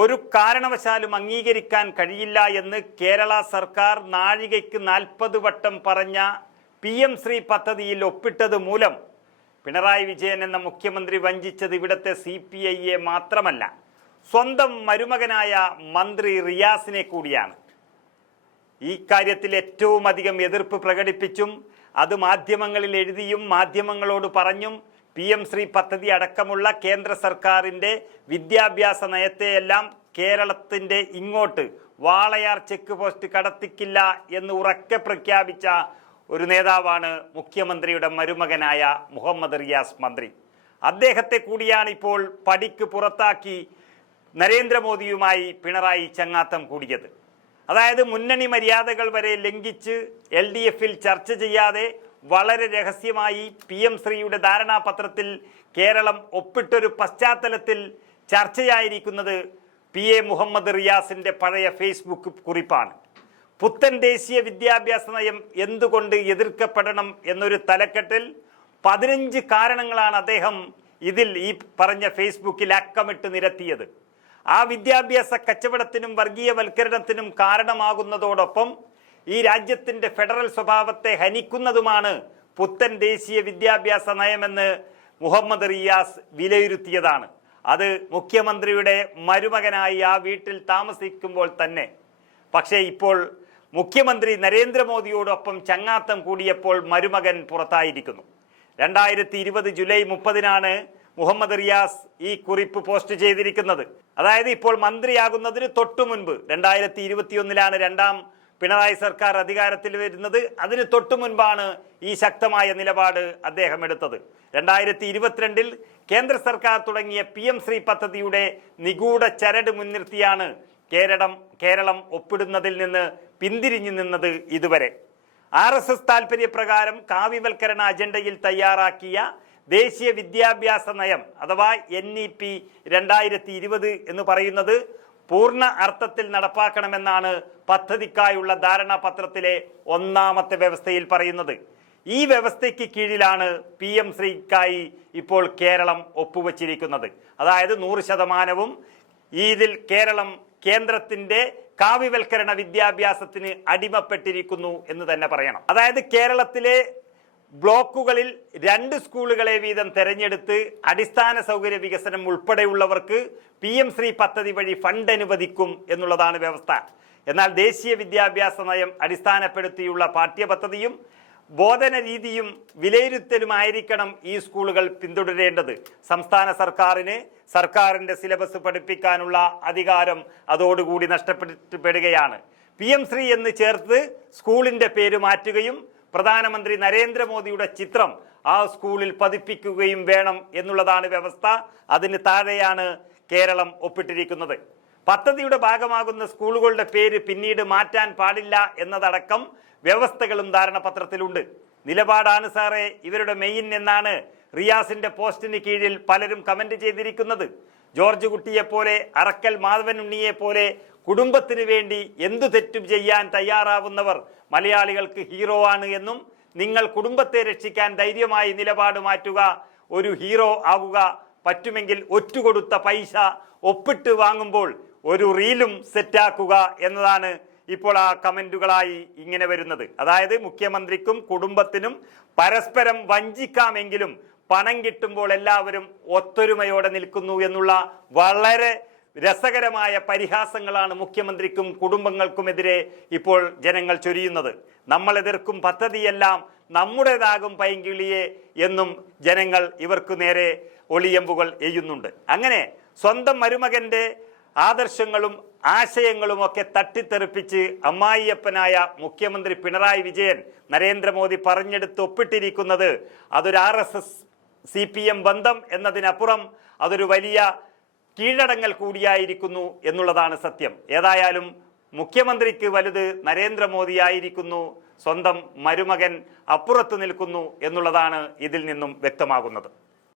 ഒരു കാരണവശാലും അംഗീകരിക്കാൻ കഴിയില്ല എന്ന് കേരള സർക്കാർ നാഴികയ്ക്ക് നാൽപ്പത് വട്ടം പറഞ്ഞ പി എം ശ്രീ പദ്ധതിയിൽ ഒപ്പിട്ടത് മൂലം പിണറായി വിജയൻ എന്ന മുഖ്യമന്ത്രി വഞ്ചിച്ചത് ഇവിടുത്തെ സി പി ഐയെ മാത്രമല്ല. സ്വന്തം മരുമകനായ മന്ത്രി റിയാസിനെ കൂടിയാണ്. ഈ കാര്യത്തിൽ ഏറ്റവും അധികം എതിർപ്പ് പ്രകടിപ്പിച്ചും അത് മാധ്യമങ്ങളിൽ എഴുതിയും മാധ്യമങ്ങളോട് പറഞ്ഞും പി എം ശ്രീ പദ്ധതി അടക്കമുള്ള കേന്ദ്ര സർക്കാരിന്റെ വിദ്യാഭ്യാസ നയത്തെയെല്ലാം കേരളത്തിന്റെ ഇങ്ങോട്ട് വാളയാർ ചെക്ക് പോസ്റ്റ് കടത്തിക്കില്ല എന്ന് ഉറക്കെ പ്രഖ്യാപിച്ച ഒരു നേതാവാണ് മുഖ്യമന്ത്രിയുടെ മരുമകനായ മുഹമ്മദ് റിയാസ് മന്ത്രി. അദ്ദേഹത്തെ കൂടിയാണ് ഇപ്പോൾ പടിക്ക് പുറത്താക്കി നരേന്ദ്രമോദിയുമായി പിണറായി ചങ്ങാത്തം കൂടിയത്. അതായത് മുന്നണി മര്യാദകൾ വരെ ലംഘിച്ച് എൽ ചർച്ച ചെയ്യാതെ വളരെ രഹസ്യമായി പി എം ശ്രീയുടെ ധാരണാപത്രത്തിൽ കേരളം ഒപ്പിട്ടൊരു പശ്ചാത്തലത്തിൽ ചർച്ചയായിരിക്കുന്നത് പി എ മുഹമ്മദ് റിയാസിന്റെ പഴയ ഫേസ്ബുക്ക് കുറിപ്പാണ്. പുത്തൻ ദേശീയ വിദ്യാഭ്യാസ നയം എന്തുകൊണ്ട് എതിർക്കപ്പെടണം എന്നൊരു തലക്കെട്ടിൽ പതിനഞ്ച് കാരണങ്ങളാണ് അദ്ദേഹം ഇതിൽ ഈ പറഞ്ഞ ഫേസ്ബുക്കിൽ അക്കമിട്ട് നിരത്തിയത്. ആ വിദ്യാഭ്യാസ കച്ചവടത്തിനും വർഗീയവൽക്കരണത്തിനും കാരണമാകുന്നതോടൊപ്പം ഈ രാജ്യത്തിന്റെ ഫെഡറൽ സ്വഭാവത്തെ ഹനിക്കുന്നതുമാണ് പുത്തൻ ദേശീയ വിദ്യാഭ്യാസ നയമെന്ന് മുഹമ്മദ് റിയാസ് വിലയിരുത്തിയതാണ്. അത് മുഖ്യമന്ത്രിയുടെ മരുമകനായി ആ വീട്ടിൽ താമസിക്കുമ്പോൾ തന്നെ. പക്ഷേ ഇപ്പോൾ മുഖ്യമന്ത്രി നരേന്ദ്രമോദിയോടൊപ്പം ചങ്ങാത്തം കൂടിയപ്പോൾ മരുമകൻ പുറത്തായിരിക്കുന്നു. രണ്ടായിരത്തി ഇരുപത് ജൂലൈ മുപ്പതിനാണ് മുഹമ്മദ് റിയാസ് ഈ കുറിപ്പ് പോസ്റ്റ് ചെയ്തിരിക്കുന്നത്. അതായത് ഇപ്പോൾ മന്ത്രിയാകുന്നതിന് തൊട്ടു മുൻപ് രണ്ടായിരത്തി ഇരുപത്തിയൊന്നിലാണ് രണ്ടാം പിണറായി സർക്കാർ അധികാരത്തിൽ വരുന്നത് അതിന് തൊട്ടു മുൻപാണ് ഈ ശക്തമായ നിലപാട് അദ്ദേഹം എടുത്തത്. രണ്ടായിരത്തി ഇരുപത്തിരണ്ടിൽ കേന്ദ്ര സർക്കാർ തുടങ്ങിയ പി എം ശ്രീ പദ്ധതിയുടെ നിഗൂഢ ചരട് മുൻനിർത്തിയാണ് കേരളം കേരളം ഒപ്പിടുന്നതിൽ നിന്ന് പിന്തിരിഞ്ഞു നിന്നത് ഇതുവരെ. ആർ എസ് എസ് താല്പര്യപ്രകാരം കാവ്യവൽക്കരണ അജണ്ടയിൽ തയ്യാറാക്കിയ ദേശീയ വിദ്യാഭ്യാസ നയം അഥവാ എൻ ഇ പി രണ്ടായിരത്തി ഇരുപത് എന്ന് പറയുന്നത് പൂർണ അർത്ഥത്തിൽ നടപ്പാക്കണമെന്നാണ് പദ്ധതിക്കായുള്ള ധാരണാപത്രത്തിലെ ഒന്നാമത്തെ വ്യവസ്ഥയിൽ പറയുന്നത്. ഈ വ്യവസ്ഥയ്ക്ക് കീഴിലാണ് പി എം ശ്രീക്കായി ഇപ്പോൾ കേരളം ഒപ്പുവച്ചിരിക്കുന്നത്. അതായത് നൂറ് ശതമാനവും ഇതിൽ കേരളം കേന്ദ്രത്തിന്റെ കാവ്യവൽക്കരണ വിദ്യാഭ്യാസത്തിന് അടിമപ്പെട്ടിരിക്കുന്നു എന്ന് തന്നെ പറയണം. അതായത് കേരളത്തിലെ ബ്ലോക്കുകളിൽ രണ്ട് സ്കൂളുകളെ വീതം തെരഞ്ഞെടുത്ത് അടിസ്ഥാന സൗകര്യ വികസനം ഉൾപ്പെടെയുള്ളവർക്ക് പി എം ശ്രീ പദ്ധതി വഴി ഫണ്ട് അനുവദിക്കും എന്നുള്ളതാണ് വ്യവസ്ഥ. എന്നാൽ ദേശീയ വിദ്യാഭ്യാസ നയം അടിസ്ഥാനപ്പെടുത്തിയുള്ള പാഠ്യപദ്ധതിയും ബോധന രീതിയും വിലയിരുത്തലുമായിരിക്കണം ഈ സ്കൂളുകൾ പിന്തുടരേണ്ടത്. സംസ്ഥാന സർക്കാരിന് സർക്കാരിന്റെ സിലബസ് പഠിപ്പിക്കാനുള്ള അധികാരം അതോടുകൂടി നഷ്ടപ്പെട്ടുപെടുകയാണ് പി എം ശ്രീ എന്ന് ചേർത്ത് സ്കൂളിന്റെ പേര് മാറ്റുകയും പ്രധാനമന്ത്രി നരേന്ദ്രമോദിയുടെ ചിത്രം ആ സ്കൂളിൽ പതിപ്പിക്കുകയും വേണം എന്നുള്ളതാണ് വ്യവസ്ഥ. അതിന് താഴെയാണ് കേരളം ഒപ്പിട്ടിരിക്കുന്നത്. പദ്ധതിയുടെ ഭാഗമാകുന്ന സ്കൂളുകളുടെ പേര് പിന്നീട് മാറ്റാൻ പാടില്ല എന്നതടക്കം വ്യവസ്ഥകളും ധാരണപത്രത്തിലുണ്ട്. നിലപാടാണ് സാറേ ഇവരുടെ മെയിൻ എന്നാണ് റിയാസിന്റെ പോസ്റ്റിന് കീഴിൽ പലരും കമന്റ് ചെയ്തിരിക്കുന്നത്. ജോർജ് കുട്ടിയെ പോലെ അറക്കൽ മാധവൻ ഉണ്ണിയെ പോലെ കുടുംബത്തിന് വേണ്ടി എന്തു തെറ്റും ചെയ്യാൻ തയ്യാറാവുന്നവർ മലയാളികൾക്ക് ഹീറോ ആണ് എന്നും നിങ്ങൾ കുടുംബത്തെ രക്ഷിക്കാൻ ധൈര്യമായി നിലപാട് മാറ്റുക ഒരു ഹീറോ ആവുക പറ്റുമെങ്കിൽ ഒറ്റുകൊടുത്ത പൈസ ഒപ്പിട്ട് വാങ്ങുമ്പോൾ ഒരു റീലും സെറ്റാക്കുക എന്നതാണ് ഇപ്പോൾ ആ കമന്റുകളായി ഇങ്ങനെ വരുന്നത്. അതായത് മുഖ്യമന്ത്രിക്കും കുടുംബത്തിനും പരസ്പരം വഞ്ചിക്കാമെങ്കിലും പണം കിട്ടുമ്പോൾ എല്ലാവരും ഒത്തൊരുമയോടെ നിൽക്കുന്നു എന്നുള്ള വളരെ രസകരമായ പരിഹാസങ്ങളാണ് മുഖ്യമന്ത്രിക്കും കുടുംബങ്ങൾക്കുമെതിരെ ഇപ്പോൾ ജനങ്ങൾ ചൊരിയുന്നത്. നമ്മൾ എതിർക്കും പദ്ധതിയെല്ലാം നമ്മുടേതാകും പൈങ്കിളിയെ എന്നും ജനങ്ങൾ ഇവർക്ക് നേരെ ഒളിയമ്പുകൾ എയ്യുന്നുണ്ട്. അങ്ങനെ സ്വന്തം മരുമകന്റെ ആദർശങ്ങളും ആശയങ്ങളും ഒക്കെ തട്ടിത്തെറിപ്പിച്ച് അമ്മായിയപ്പനായ മുഖ്യമന്ത്രി പിണറായി വിജയൻ നരേന്ദ്രമോദി പറഞ്ഞെടുത്ത് ഒപ്പിട്ടിരിക്കുന്നത് അതൊരു R S S C P M ബന്ധം എന്നതിനപ്പുറം അതൊരു വലിയ കീഴടങ്ങൽ കൂടിയായിരിക്കുന്നു എന്നുള്ളതാണ് സത്യം. ഏതായാലും മുഖ്യമന്ത്രിക്ക് വലുത് നരേന്ദ്രമോദിയായിരിക്കുന്നു സ്വന്തം മരുമകൻ അപ്പുറത്ത് നിൽക്കുന്നു എന്നുള്ളതാണ് ഇതിൽ നിന്നും വ്യക്തമാകുന്നത്.